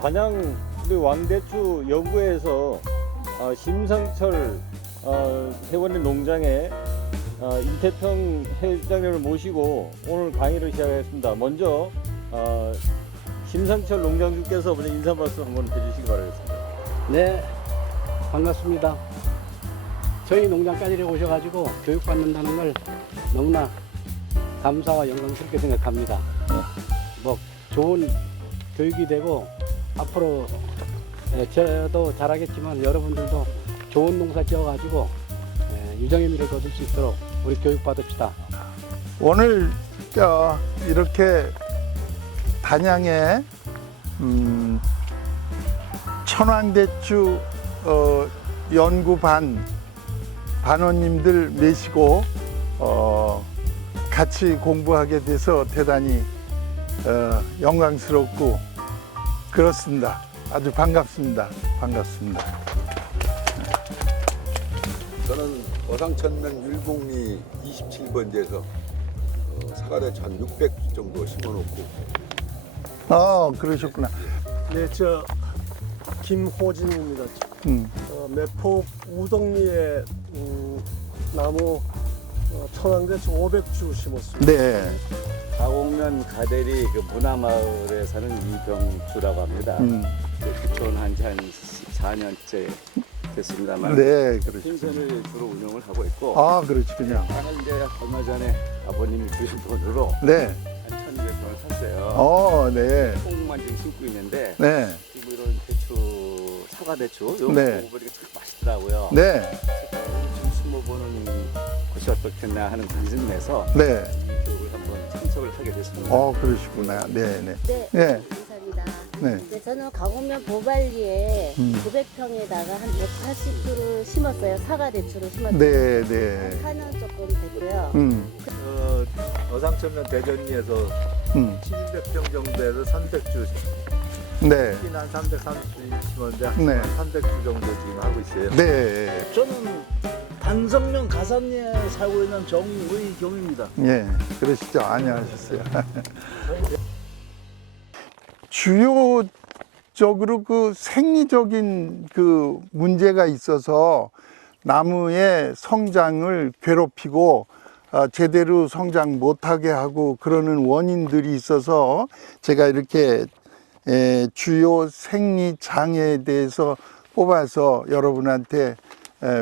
관양 우리 왕대추 연구에서 심상철 회원의 농장에 임태평 회장님을 모시고 오늘 강의를 시작하겠습니다. 먼저 심상철 농장주께서 먼저 인사 말씀 한번 해주시기 바라겠습니다. 네, 반갑습니다. 저희 농장까지 오셔가지고 교육받는다는 걸 너무나 감사와 영광스럽게 생각합니다. 뭐 좋은 교육이 되고 앞으로 저도 잘하겠지만 여러분들도 좋은 농사 지어가지고 유정의 미를 거둘 수 있도록 우리 교육받읍시다. 오늘 이렇게 단양에 천황대추 연구반 반원님들 모시고 같이 공부하게 돼서 대단히 영광스럽고 그렇습니다. 아주 반갑습니다. 반갑습니다. 저는 어상천면 율곡리 27번지에서 사과대추 한 600 정도 심어놓고. 그러셨구나. 네, 저 김호진입니다. 매폭 우덕리에 나무 천황대추 500주 심었습니다. 네. 가곡면 가대리 그 문화마을에 사는 이병주라고 합니다. 기촌한 지 한 4년째 됐습니다만 네, 그렇죠. 펜션을 주로 운영을 하고 있고 그렇군요. 땅을 이제 얼마 전에 아버님이 주신 돈으로 네. 한 1,200평을 샀어요. 네. 콩만 지금 심고 있는데 네. 지금 이런 대추, 사과대추 이런 네. 거 먹어보니까 참 맛있더라고요. 네. 좀 심어보는 곳이 어떻겠나 하는 관심 내서 네. 이 교육을 한번 참석을 하게 됐습니다. 그러시구나. 네, 네. 네, 네. 감사합니다. 네. 네, 저는 가곡면 보발리에 900평에다가 한 180주를 심었어요. 사과대추를 심었어요. 네, 네. 4년 조금 됐고요. 어상천면 대전리에서 700평 정도에서 300주, 네. 한 330주 심었는데 네. 한 300주 정도 지금 하고 있어요. 네. 저는 단성면 가산리에 살고 있는 정의경입니다. 예, 그러시죠. 안녕하셨어요. 주요적으로 그 생리적인 그 문제가 있어서 나무의 성장을 괴롭히고 제대로 성장 못하게 하고 그러는 원인들이 있어서 제가 이렇게 주요 생리 장애에 대해서 뽑아서 여러분한테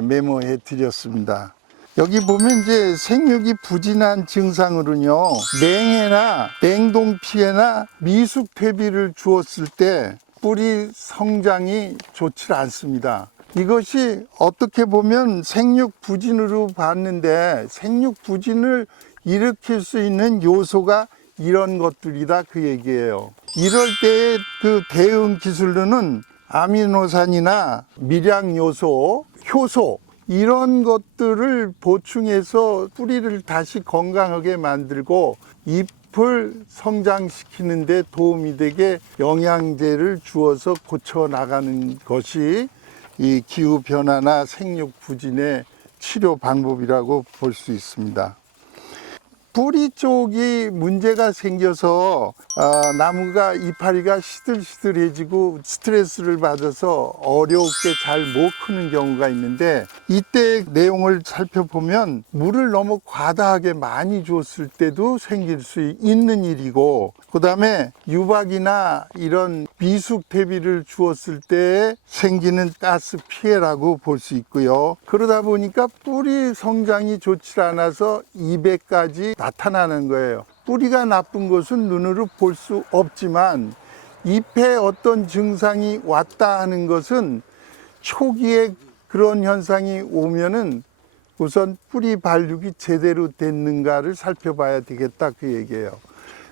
메모해 드렸습니다. 여기 보면 이제 생육이 부진한 증상으로는요, 냉해나 냉동 피해나 미숙 퇴비를 주었을 때 뿌리 성장이 좋지 않습니다. 이것이 어떻게 보면 생육 부진으로 봤는데 생육 부진을 일으킬 수 있는 요소가 이런 것들이다 그 얘기예요. 이럴 때의 그 대응 기술로는 아미노산이나 미량 요소, 효소 이런 것들을 보충해서 뿌리를 다시 건강하게 만들고 잎을 성장시키는 데 도움이 되게 영양제를 주어서 고쳐 나가는 것이 이 기후 변화나 생육 부진의 치료 방법이라고 볼 수 있습니다. 뿌리 쪽이 문제가 생겨서 나무가 이파리가 시들시들해지고 스트레스를 받아서 어렵게 잘 못 크는 경우가 있는데 이때 내용을 살펴보면 물을 너무 과다하게 많이 줬을 때도 생길 수 있는 일이고 그 다음에 유박이나 이런 미숙 퇴비를 주었을 때 생기는 가스 피해라고 볼 수 있고요. 그러다 보니까 뿌리 성장이 좋지 않아서 잎에까지 나타나는 거예요. 뿌리가 나쁜 것은 눈으로 볼 수 없지만 잎에 어떤 증상이 왔다 하는 것은 초기에 그런 현상이 오면은 우선 뿌리 발육이 제대로 됐는가를 살펴봐야 되겠다 그 얘기예요.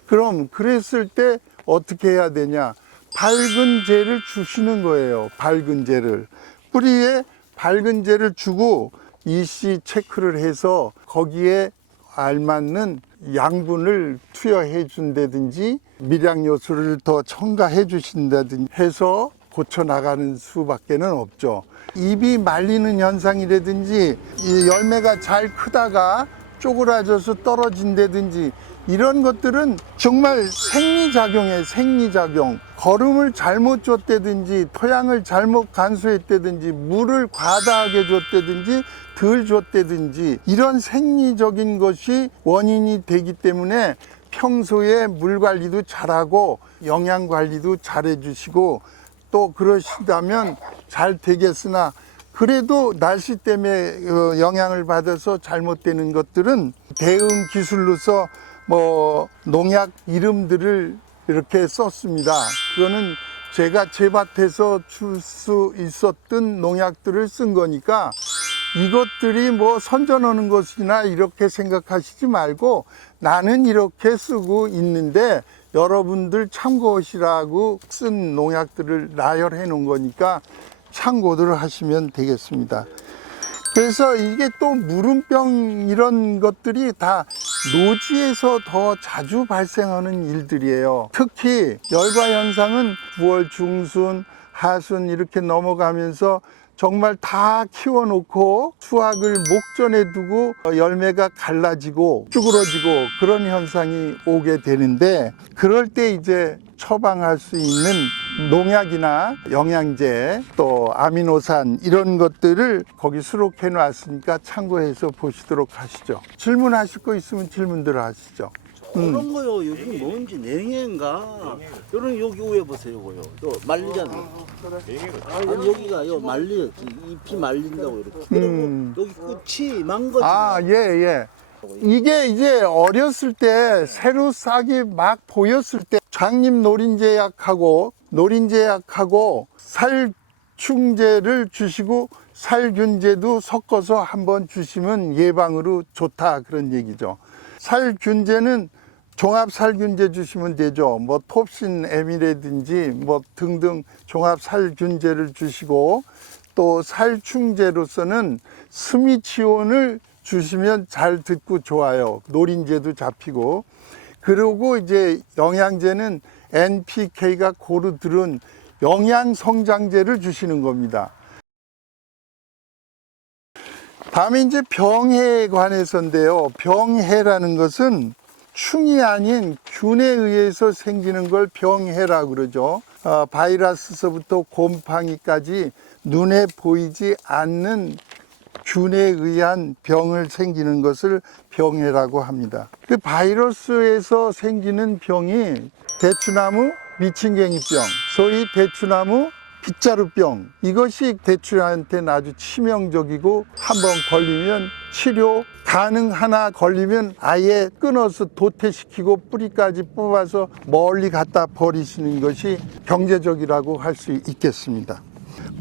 그럼 그랬을 때 어떻게 해야 되냐? 밝은 재를 주시는 거예요. 밝은 재를. 뿌리에 밝은 재를 주고 EC 체크를 해서 거기에 알맞는 양분을 투여해 준다든지 미량 요소를 더 첨가해 주신다든지 해서 고쳐 나가는 수밖에는 없죠. 잎이 말리는 현상이라든지 이 열매가 잘 크다가 쪼그라져서 떨어진다든지 이런 것들은 정말 생리작용이에요. 생리작용. 거름을 잘못 줬다든지 토양을 잘못 간수했다든지 물을 과다하게 줬다든지 덜 줬다든지 이런 생리적인 것이 원인이 되기 때문에 평소에 물 관리도 잘하고 영양 관리도 잘해 주시고 또 그러시다면 잘 되겠으나 그래도 날씨 때문에 영향을 받아서 잘못되는 것들은 대응 기술로서 뭐 농약 이름들을 이렇게 썼습니다. 그거는 제가 제 밭에서 줄 수 있었던 농약들을 쓴 거니까 이것들이 뭐 선전하는 것이나 이렇게 생각하시지 말고 나는 이렇게 쓰고 있는데 여러분들 참고하시라고 쓴 농약들을 나열해 놓은 거니까 참고들 하시면 되겠습니다. 그래서 이게 또 무름병 이런 것들이 다 노지에서 더 자주 발생하는 일들이에요. 특히 열과 현상은 9월 중순, 하순 이렇게 넘어가면서 정말 다 키워놓고 수확을 목전에 두고 열매가 갈라지고 쭈그러지고 그런 현상이 오게 되는데 그럴 때 이제 처방할 수 있는 농약이나 영양제 또 아미노산 이런 것들을 거기 수록해 놨으니까 참고해서 보시도록 하시죠. 질문하실 거 있으면 질문들 하시죠. 그런 거요. 여기 뭔지 냉해인가? 이런 여기 위에 보세요, 요거요. 또 말리잖아요. 아니 여기가 요 말리 잎이 말린다고 이렇게. 그리고 여기 끝이 망가지. 아, 예. 이게 이제 어렸을 때 새로 싹이 막 보였을 때 장립 노린제약하고 살충제를 주시고 살균제도 섞어서 한번 주시면 예방으로 좋다 그런 얘기죠. 살균제는 종합살균제 주시면 되죠. 뭐 톱신 M이라든지 뭐 등등 종합살균제를 주시고 또 살충제로서는 스미치온을 주시면 잘 듣고 좋아요. 노린제도 잡히고. 그리고 이제 영양제는 NPK가 고루 들은 영양성장제를 주시는 겁니다. 다음에 이제 병해에 관해서인데요. 병해라는 것은 충이 아닌 균에 의해서 생기는 걸 병해라고 그러죠. 바이러스서부터 곰팡이까지 눈에 보이지 않는 균에 의한 병을 생기는 것을 병해라고 합니다. 그 바이러스에서 생기는 병이 대추나무 미친갱이병, 소위 대추나무 빗자루병, 이것이 대추한테는 아주 치명적이고 한번 걸리면 치료 가능하나 걸리면 아예 끊어서 도태시키고 뿌리까지 뽑아서 멀리 갖다 버리시는 것이 경제적이라고 할 수 있겠습니다.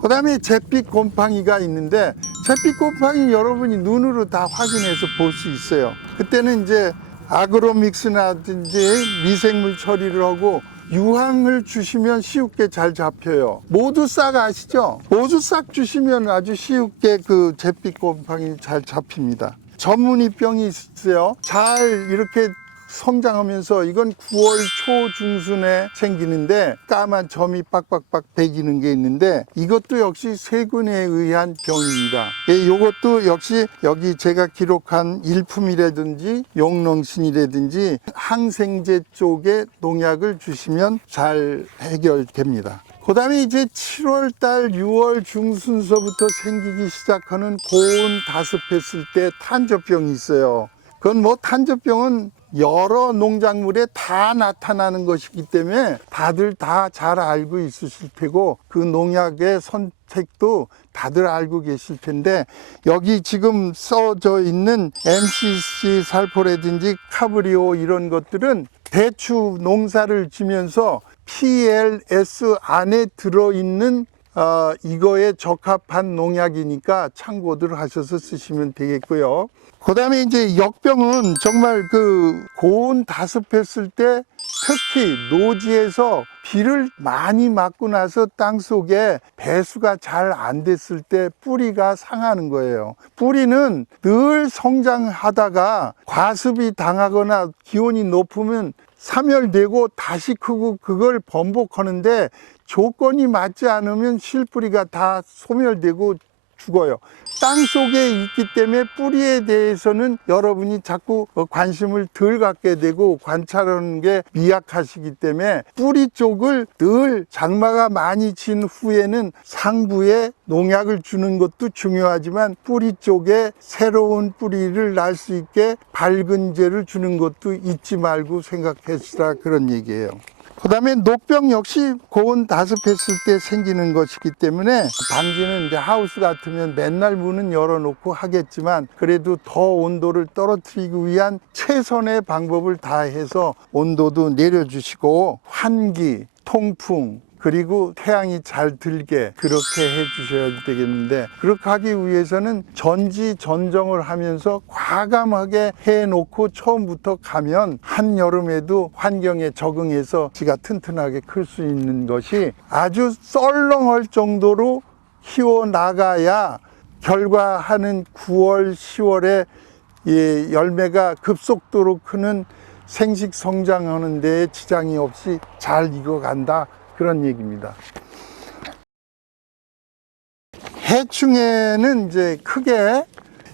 그 다음에 잿빛 곰팡이가 있는데 잿빛 곰팡이 여러분이 눈으로 다 확인해서 볼 수 있어요. 그때는 이제 아그로믹스라든지 미생물 처리를 하고 유황을 주시면 쉽게 잘 잡혀요. 모두싹 아시죠? 모두싹 주시면 아주 쉽게 그 잿빛 곰팡이 잘 잡힙니다. 전문이병이 있어요. 잘 이렇게 성장하면서 이건 9월 초 중순에 생기는데 까만 점이 빡빡빡 배기는 게 있는데 이것도 역시 세균에 의한 병입니다. 이것도 역시 여기 제가 기록한 일품이라든지 용농신이라든지 항생제 쪽에 농약을 주시면 잘 해결됩니다. 그 다음에 이제 7월달 6월 중순서부터 생기기 시작하는 고온 다습했을 때 탄저병이 있어요. 그건 뭐 탄저병은 여러 농작물에 다 나타나는 것이기 때문에 다들 다 잘 알고 있으실 테고 그 농약의 선택도 다들 알고 계실 텐데 여기 지금 써져 있는 MCC 살포라든지 카브리오 이런 것들은 대추 농사를 지면서 PLS 안에 들어있는 이거에 적합한 농약이니까 참고들 하셔서 쓰시면 되겠고요. 그 다음에 이제 역병은 정말 그 고온 다습했을 때 특히 노지에서 비를 많이 맞고 나서 땅 속에 배수가 잘 안 됐을 때 뿌리가 상하는 거예요. 뿌리는 늘 성장하다가 과습이 당하거나 기온이 높으면 사멸되고 다시 크고 그걸 번복하는데 조건이 맞지 않으면 실뿌리가 다 소멸되고 죽어요. 땅 속에 있기 때문에 뿌리에 대해서는 여러분이 자꾸 관심을 덜 갖게 되고 관찰하는 게 미약하시기 때문에 뿌리 쪽을 늘 장마가 많이 진 후에는 상부에 농약을 주는 것도 중요하지만 뿌리 쪽에 새로운 뿌리를 날 수 있게 밝은제를 주는 것도 잊지 말고 생각하시라, 그런 얘기예요. 그 다음에 녹병 역시 고온 다습했을 때 생기는 것이기 때문에 방지는 이제 하우스 같으면 맨날 문은 열어놓고 하겠지만 그래도 더 온도를 떨어뜨리기 위한 최선의 방법을 다해서 온도도 내려주시고 환기, 통풍, 그리고 태양이 잘 들게 그렇게 해 주셔야 되겠는데, 그렇게 하기 위해서는 전지전정을 하면서 과감하게 해놓고 처음부터 가면 한여름에도 환경에 적응해서 지가 튼튼하게 클 수 있는 것이 아주 썰렁할 정도로 키워나가야 결과하는 9월, 10월에 열매가 급속도로 크는 생식 성장하는 데에 지장이 없이 잘 익어간다, 그런 얘기입니다. 해충에는 이제 크게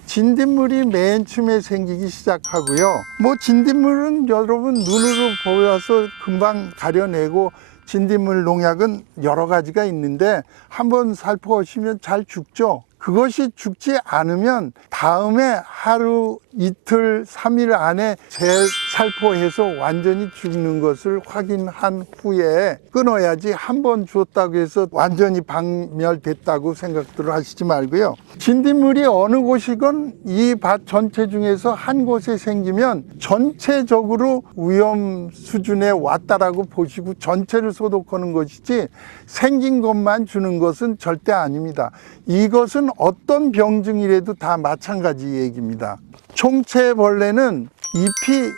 진딧물이 맨 처음에 생기기 시작하고요. 뭐 진딧물은 여러분 눈으로 보여서 금방 가려내고 진딧물 농약은 여러 가지가 있는데 한번 살펴보시면 잘 죽죠. 그것이 죽지 않으면 다음에 하루, 이틀, 3일 안에 재살포해서 완전히 죽는 것을 확인한 후에 끊어야지, 한 번 줬다고 해서 완전히 박멸됐다고 생각들 하시지 말고요. 진딧물이 어느 곳이건 이 밭 전체 중에서 한 곳에 생기면 전체적으로 위험 수준에 왔다라고 보시고 전체를 소독하는 것이지 생긴 것만 주는 것은 절대 아닙니다. 이것은 어떤 병증이라도 다 마찬가지 얘기입니다. 총체벌레는 잎이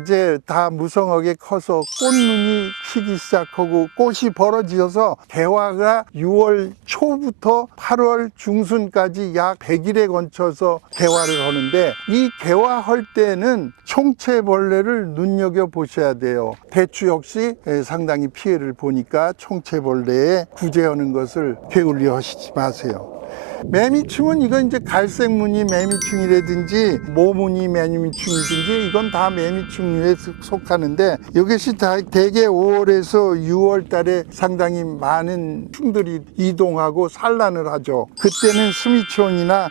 이제 다 무성하게 커서 꽃눈이 피기 시작하고 꽃이 벌어지어서 개화가 6월 초부터 8월 중순까지 약 100일에 걸쳐서 개화를 하는데, 이 개화할 때는 총체벌레를 눈여겨보셔야 돼요. 대추 역시 상당히 피해를 보니까 총체벌레에 구제하는 것을 게을리 하시지 마세요. 매미충은 이건 이제 갈색무늬 매미충이라든지 모무늬 매미충이든지 이건 다 매미충류에 속하는데, 이것이 대개 5월에서 6월 달에 상당히 많은 충들이 이동하고 산란을 하죠. 그때는 스미촌이나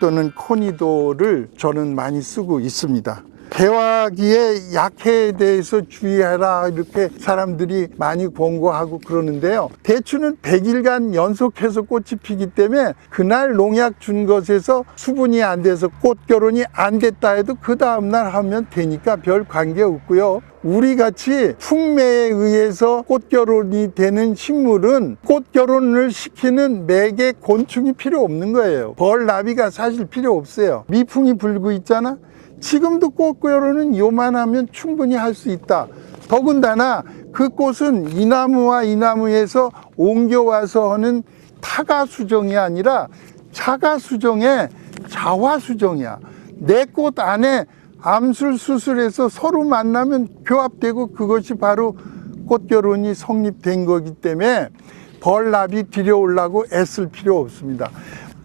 또는 코니도를 저는 많이 쓰고 있습니다. 개화기에 약해에 대해서 주의해라, 이렇게 사람들이 많이 권고하고 그러는데요. 대추는 100일간 연속해서 꽃이 피기 때문에 그날 농약 준 것에서 수분이 안 돼서 꽃결혼이 안 됐다 해도 그 다음날 하면 되니까 별 관계 없고요. 우리같이 풍매에 의해서 꽃결혼이 되는 식물은 꽃결혼을 시키는 매개 곤충이 필요 없는 거예요. 벌, 나비가 사실 필요 없어요. 미풍이 불고 있잖아. 지금도 꽃결혼은 요만하면 충분히 할 수 있다. 더군다나 그 꽃은 이 나무와 이 나무에서 옮겨와서 하는 타가수정이 아니라 차가수정의 자화수정이야. 내 꽃 안에 암술 수술해서 서로 만나면 교합되고 그것이 바로 꽃결혼이 성립된 거기 때문에 벌나비 들여오려고 애쓸 필요 없습니다.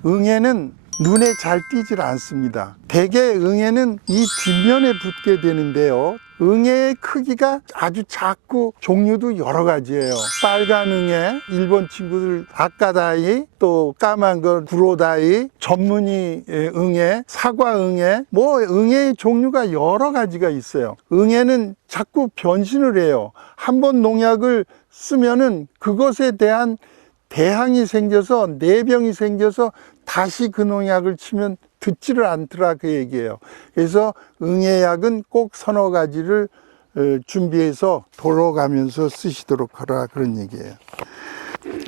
응애는 눈에 잘 띄질 않습니다. 대개 응애는 이 뒷면에 붙게 되는데요. 응애의 크기가 아주 작고 종류도 여러 가지예요. 빨간 응애, 일본 친구들 아까다이, 또 까만 거 구로다이, 전문이 응애, 사과 응애, 뭐 응애의 종류가 여러 가지가 있어요. 응애는 자꾸 변신을 해요. 한번 농약을 쓰면은 그것에 대한 대항이 생겨서 내병이 생겨서 다시 그 농약을 치면 듣지를 않더라, 그 얘기예요. 그래서 응애약은 꼭 서너 가지를 준비해서 돌아가면서 쓰시도록 하라, 그런 얘기예요.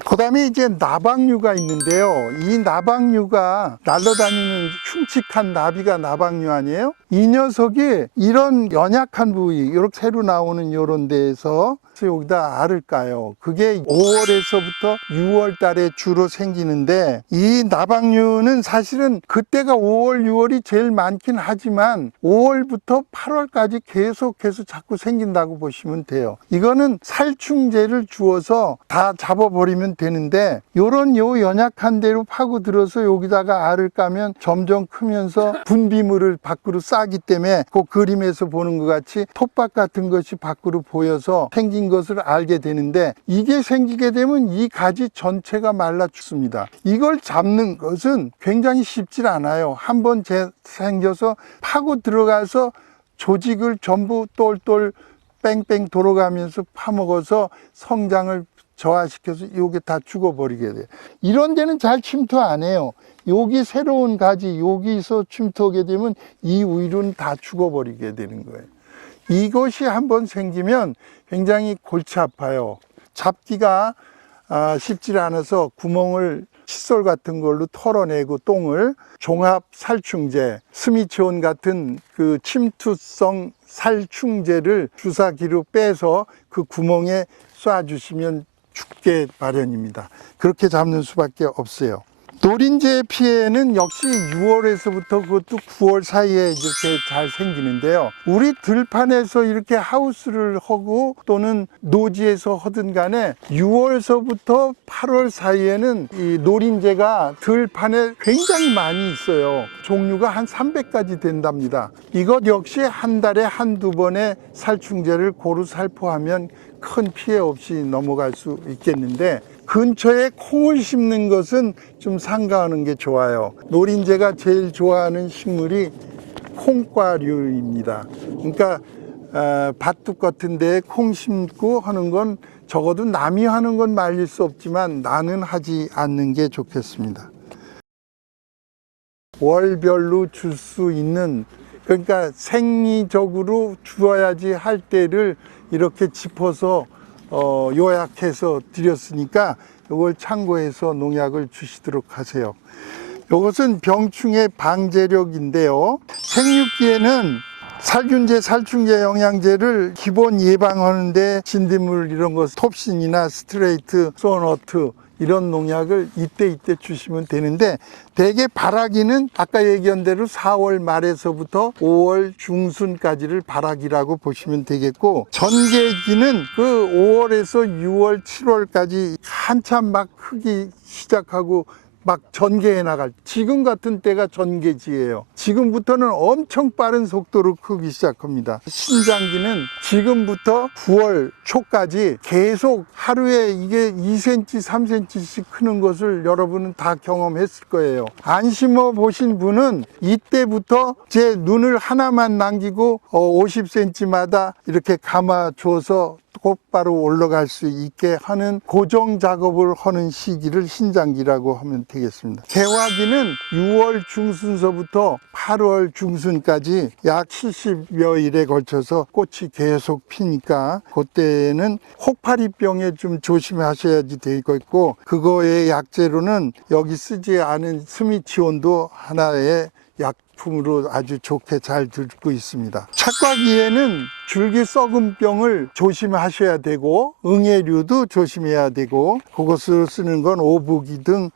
그 다음에 이제 나방류가 있는데요. 이 나방류가 날아다니는 흉측한 나비가 나방류 아니에요? 이 녀석이 이런 연약한 부위, 이렇게 새로 나오는 이런 데에서 여기다 알을 까요. 그게 5월에서부터 6월 달에 주로 생기는데, 이 나방류는 사실은 그때가 5월, 6월이 제일 많긴 하지만 5월부터 8월까지 계속해서 자꾸 생긴다고 보시면 돼요. 이거는 살충제를 주어서 다 잡아버리면 되는데, 요런 요 연약한 데로 파고들어서 여기다가 알을 까면 점점 크면서 분비물을 밖으로 싸기 때문에 그 그림에서 보는 것 같이 톱밥 같은 것이 밖으로 보여서 생긴 것을 알게 되는데, 이게 생기게 되면 이 가지 전체가 말라 죽습니다. 이걸 잡는 것은 굉장히 쉽지 않아요. 한번 생겨서 파고 들어가서 조직을 전부 똘똘 뺑뺑 돌아가면서 파먹어서 성장을 저하시켜서 이게 다 죽어버리게 돼요. 이런 데는 잘 침투 안 해요. 여기 새로운 가지 여기서 침투하게 되면 이 위로는 다 죽어버리게 되는 거예요. 이것이 한번 생기면 굉장히 골치 아파요. 잡기가 쉽지 않아서 구멍을 칫솔 같은 걸로 털어내고 똥을 종합 살충제, 스미치온 같은 그 침투성 살충제를 주사기로 빼서 그 구멍에 쏴주시면 죽게 마련입니다. 그렇게 잡는 수밖에 없어요. 노린재 피해는 역시 6월에서부터 그것도 9월 사이에 이렇게 잘 생기는데요. 우리 들판에서 이렇게 하우스를 하고 또는 노지에서 하든 간에 6월서부터 8월 사이에는 이 노린재가 들판에 굉장히 많이 있어요. 종류가 한 300가지 된답니다. 이것 역시 한 달에 한두 번의 살충제를 고루 살포하면 큰 피해 없이 넘어갈 수 있겠는데, 근처에 콩을 심는 것은 좀 삼가하는 게 좋아요. 노린재가 제일 좋아하는 식물이 콩과류입니다. 그러니까 밭둑 같은 데에 콩 심고 하는 건 적어도 남이 하는 건 말릴 수 없지만 나는 하지 않는 게 좋겠습니다. 월별로 줄 수 있는, 그러니까 생리적으로 주어야지 할 때를 이렇게 짚어서 요약해서 드렸으니까 이걸 참고해서 농약을 주시도록 하세요. 이것은 병충해 방제력인데요. 생육기에는 살균제, 살충제, 영양제를 기본 예방하는데 진딧물 이런 거 톱신이나 스트레이트, 소너트 이런 농약을 이때 주시면 되는데, 대개 발아기는 아까 얘기한 대로 4월 말에서부터 5월 중순까지를 발아기라고 보시면 되겠고, 전개기는 그 5월에서 6월, 7월까지 한참 막 크기 시작하고 막 전개해 나갈, 지금 같은 때가 전개지예요. 지금부터는 엄청 빠른 속도로 크기 시작합니다. 신장기는 지금부터 9월 초까지 계속 하루에 이게 2cm, 3cm씩 크는 것을 여러분은 다 경험했을 거예요. 안 심어 보신 분은 이때부터 제 눈을 하나만 남기고 50cm마다 이렇게 감아줘서 곧바로 올라갈 수 있게 하는 고정 작업을 하는 시기를 신장기라고 하면 되겠습니다. 개화기는 6월 중순서부터 8월 중순까지 약 70여일에 걸쳐서 꽃이 계속 피니까 그때는 혹파리병에 좀 조심하셔야지 되겠고, 그거의 약재로는 여기 쓰지 않은 스미치온도 하나의 약품으로 아주 좋게 잘 들고 있습니다. 착과기에는 줄기 썩은병을 조심하셔야 되고, 응애류도 조심해야 되고, 그것으로 쓰는 건 오부기 등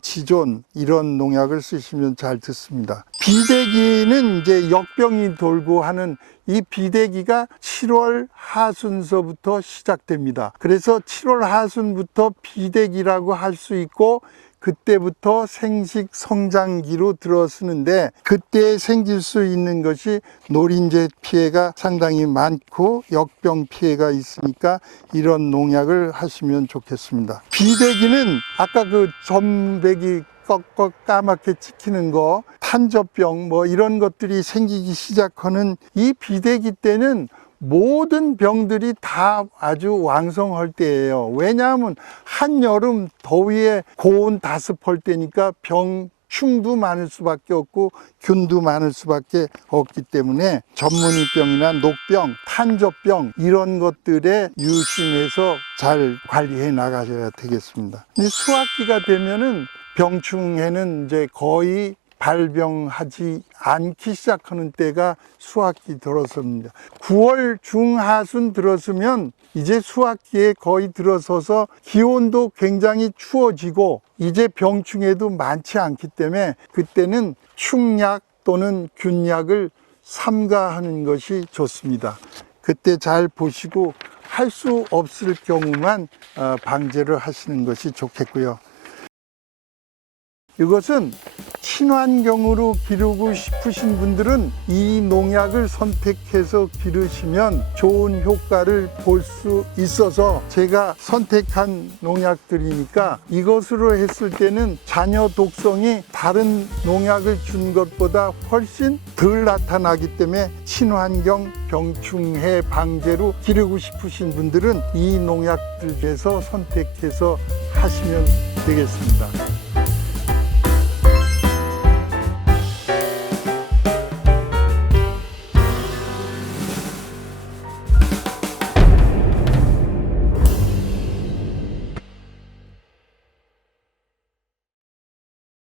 지존 이런 농약을 쓰시면 잘 듣습니다. 비대기는 이제 역병이 돌고 하는 이 비대기가 7월 하순서부터 시작됩니다. 그래서 7월 하순부터 비대기라고 할 수 있고, 그때부터 생식 성장기로 들어서는데, 그때 생길 수 있는 것이 노린재 피해가 상당히 많고 역병 피해가 있으니까 이런 농약을 하시면 좋겠습니다. 비대기는 아까 그 점백이 꺾어 까맣게 찍히는 거, 탄저병 뭐 이런 것들이 생기기 시작하는 이 비대기 때는 모든 병들이 다 아주 왕성할 때예요. 왜냐하면 한여름 더위에 고온 다습할 때니까 병충도 많을 수밖에 없고 균도 많을 수밖에 없기 때문에 전문이병이나 녹병, 탄저병 이런 것들에 유심해서 잘 관리해 나가셔야 되겠습니다. 수확기가 되면은 병충해는 이제 거의 발병하지 않기 시작하는 때가 수확기 들어섭니다. 9월 중하순 들어서면 이제 수확기에 거의 들어서서 기온도 굉장히 추워지고 이제 병충해도 많지 않기 때문에 그때는 충약 또는 균약을 삼가하는 것이 좋습니다. 그때 잘 보시고 할 수 없을 경우만 방제를 하시는 것이 좋겠고요. 이것은 친환경으로 기르고 싶으신 분들은 이 농약을 선택해서 기르시면 좋은 효과를 볼 수 있어서 제가 선택한 농약들이니까 이것으로 했을 때는 잔여 독성이 다른 농약을 준 것보다 훨씬 덜 나타나기 때문에 친환경 병충해 방제로 기르고 싶으신 분들은 이 농약들에서 선택해서 하시면 되겠습니다.